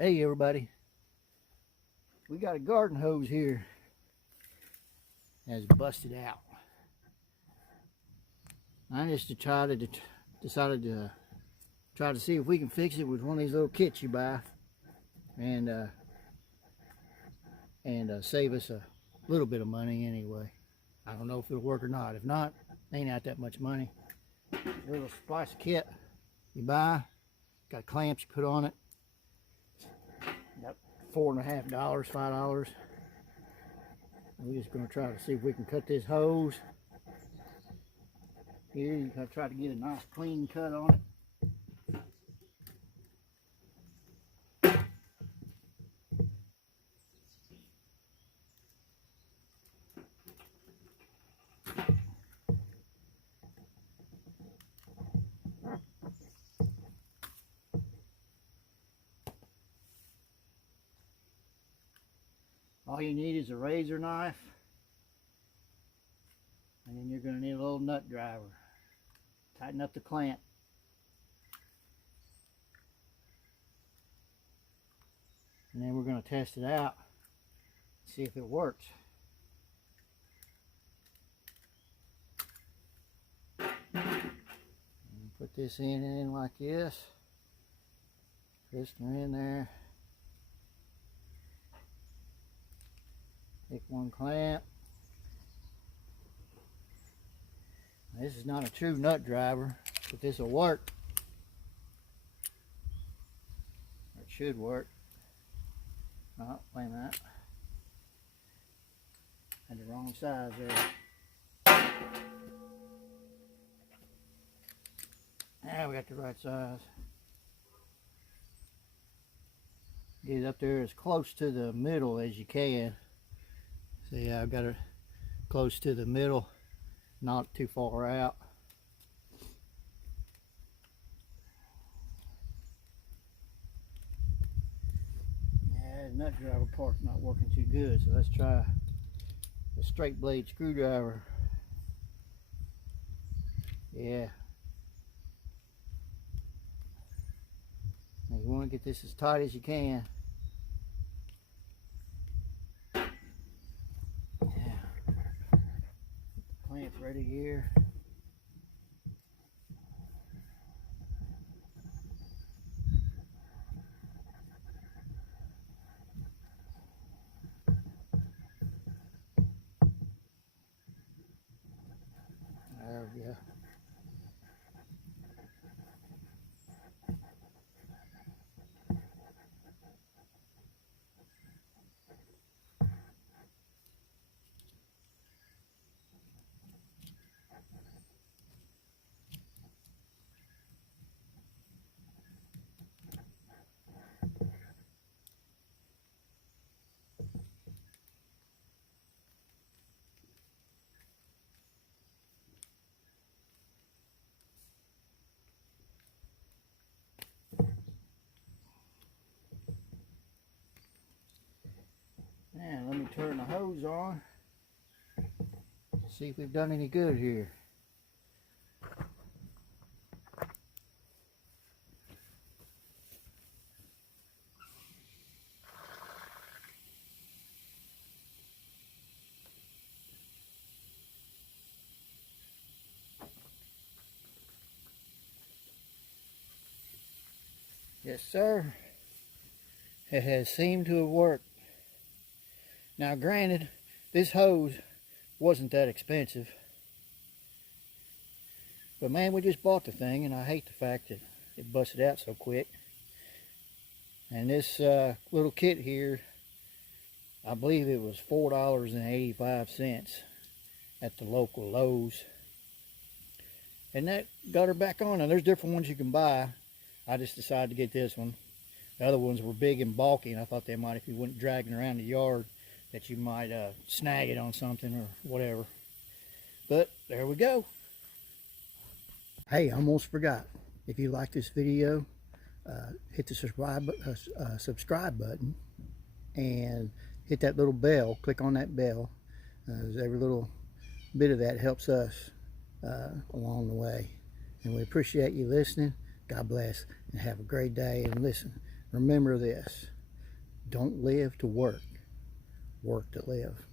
Hey everybody, we got a garden hose here that's busted out. I just decided to try to see if we can fix it with one of these little kits you buy and save us a little bit of money anyway. I don't know if it'll work or not. If not, ain't out that much money. A little splice kit you buy, got clamps you put on it. About $4.50, $5. We're just going to try to see if we can cut this hose. Here, you gotta try to get a nice clean cut on it. All you need is a razor knife, and then you're going to need a little nut driver. Tighten up the clamp. And then we're going to test it out, see if it works. And put this in like this. Piston in there. Take one clamp. This is not a true nut driver, but this will work. Or it should work. Oh, wait a minute. Had the wrong size there. Now we got the right size. Get it up there as close to the middle as you can. See, I've got it close to the middle, not too far out. Yeah, the nut driver part's not working too good, so let's try a straight blade screwdriver. Yeah. Now you want to get this as tight as you can. Clamp ready here. There we go. Now let me turn the hose on. See if we've done any good here. Yes, sir. It has seemed to have worked. Now, granted, this hose wasn't that expensive. But man, we just bought the thing, and I hate the fact that it busted out so quick. And this little kit here, I believe it was $4.85 at the local Lowe's. And that got her back on. Now, there's different ones you can buy. I just decided to get this one. The other ones were big and bulky, and I thought they might, if you went dragging around the yard, that you might snag it on something or whatever. But there we go. Hey, I almost forgot. If you like this video, hit the subscribe button and hit that little bell. Click on that bell. Every little bit of that helps us along the way. And we appreciate you listening. God bless and have a great day. And listen, Remember this: don't live to work, work to live.